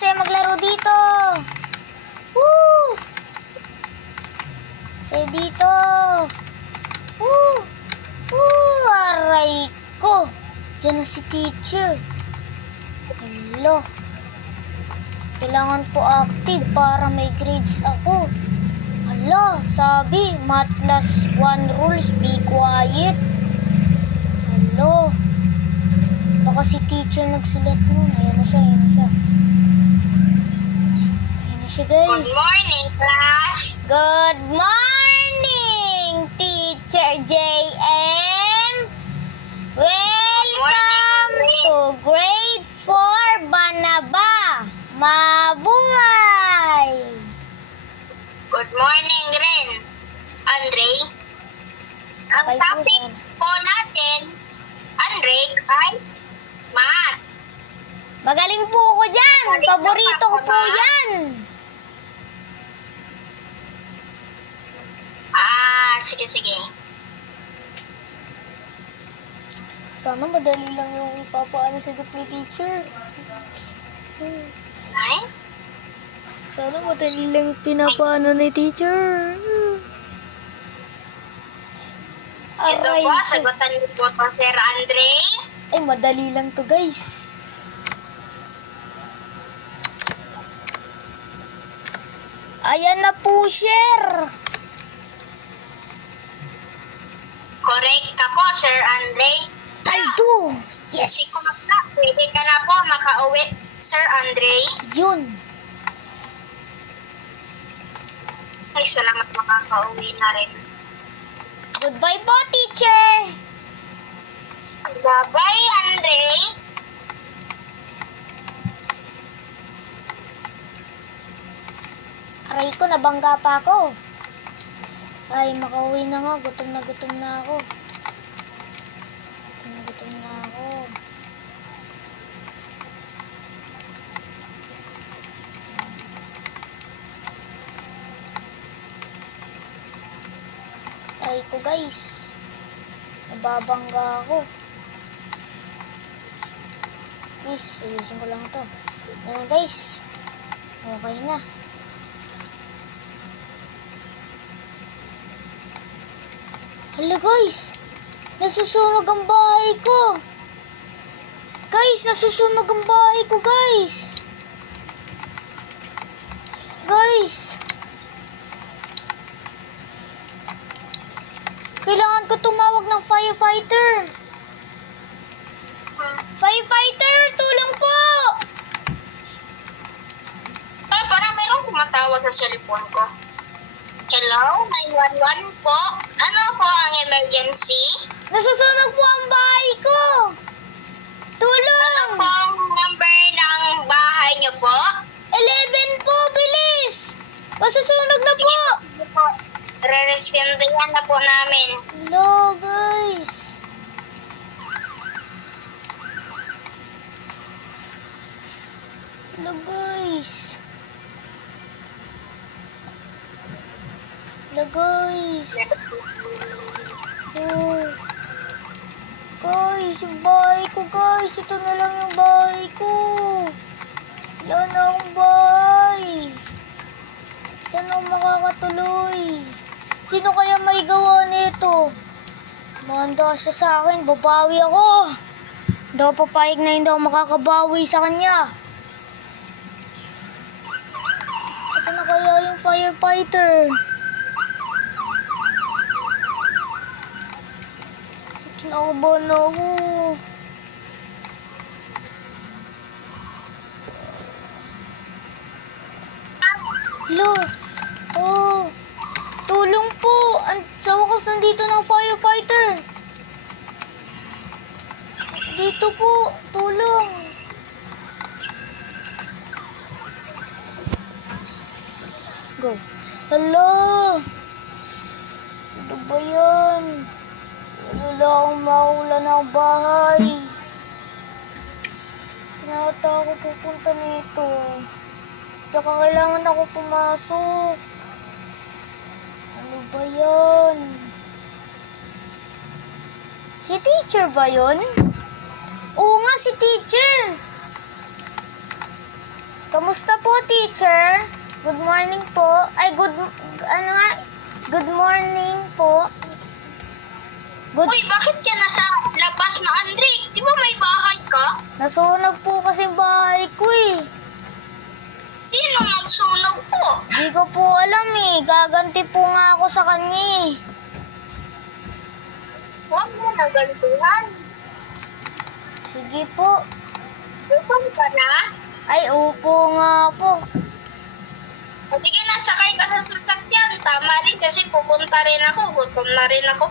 Saya maglaro dito. Woo! Saya dito. Woo! Woo! Aray ko. Diyan na si teacher. Hello. Kailangan ko active para may grades ako. Hala, sabi, math class 1 rules, be quiet. Hello. Baka si teacher nagsulat nun. Ayan na siya, ayan na siya. Ayan na siya, guys. Good morning, class. Good morning, Teacher JM. Welcome to grade 4 Banaba. Mabuhay! Good morning rin, Andre. Ang Okay po, topic sir. po natin, Andre, ay math. Magaling po ako dyan. Magaling Paborito ka ko pa po ba? yan. Sige. Sana madali lang yung ipapaano sagot ni teacher. Ay? Sana madali lang pinapaano ni teacher. Ito Aray po, ko. sagutan niyo po to, Sir Andre. Ay, madali lang to, guys. Ayan na po, share. Correct ka po, Sir Andre. Aldo! Yes! Si Kumaka, pwede ka na po makauwi, Sir Andre. Yun. Ay, salamat makakauwi na rin. Goodbye po, teacher. Bye-bye, Andre. Aray ko, nabangga pa ako. Ay, makauwi na nga. Gutom na ako. Gutom na ako. Aray ko, guys. Nababangga ako. Guys, ayusin ko lang to. Yan na, guys. Okay na. Hala, guys. Nasusunog ang bahay ko. Guys, nasusunog ang bahay ko, guys. Guys. Kailangan ko tumawag ng firefighter. Firefighter, tulong po! Ay, parang mayroong tumatawag sa cellphone ko. Hello, 911 po. Ano po ang emergency? Nasusunog po ang bahay ko. Ano Tulong! po ang number ng bahay niyo po? 11 po, bilis! Masusunog na po! Sige po. Re-respondihan na po namin. Hello, guys. Hello, guys. Hello, guys. Oh. Guys, yung bahay ko, guys. Ito na lang yung bahay ko. Wala na akong bahay. Saan ako makakatuloy? Sino kaya may gawa nito? Manda siya sa akin, babawi ako. Hindi ako papayag na hindi ako makakabawi sa kanya. Saan na kaya yung firefighter? Kinakabahan na ako. Hello? Oh. Tulong po! Sa wakas nandito ng firefighter! Dito po! Tulong! Go! Hello! Ano ba yan? Wala akong maula ng bahay. Saan ako pupunta nito? Tsaka kailangan ako pumasok. Ano ba yan? Si teacher ba yun? Oo nga, si teacher. Kamusta po, teacher? Good morning po. Ay, good morning po. Uy, bakit ka nasa labas na, Andre? Di ba may bahay ka? Nasunog po kasi bahay ko eh. Sino nagsunog po? Di ko po alam eh. Gaganti po nga ako sa kanya eh. Huwag mo na gantuhan. Sige po. Gutom ka na? Ay, opo nga po. O sige na, sakay ka sa sasakyan. Tama rin kasi pupunta rin ako. Gutom na rin ako.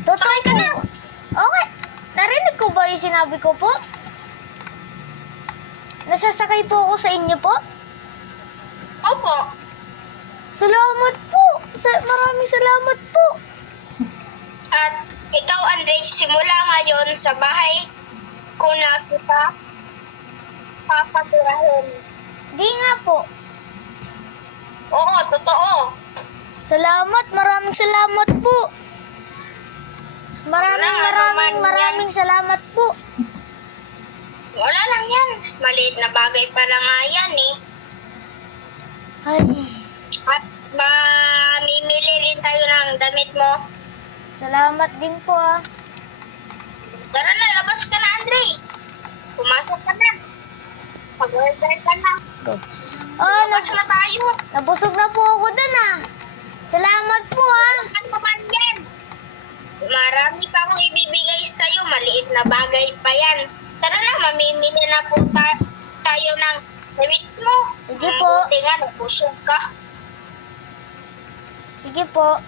Totoo Sakay ka po. na. Okay. Narinig ko ba yung sinabi ko po? Nasasakay po ako sa inyo po? Opo. Salamat po. Maraming salamat po. At ikaw, Andre, simula ngayon sa bahay ko na kita papatirahin. Di nga po. Oo, totoo. Salamat. Maraming salamat po. Maraming salamat po. Wala lang yan. Maliit na bagay pa lang nga yan eh. Ay, At mamimili rin tayo ng damit mo. salamat din po ah. Tara na, labas ka na, Andre. Pumasok ka na. Mag-order ka na. Go. Oh, Labas na tayo. nabusog na po ako dun ah. Salamat po ah. Ano ba yan? Marami pa akong ibibigay sa'yo. Maliit na bagay pa yan. Tara na, mamimili na po tayo ng damit mo. Sige po. Buti nga, nabusog ka. Sige po.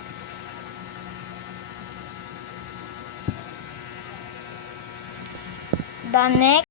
The next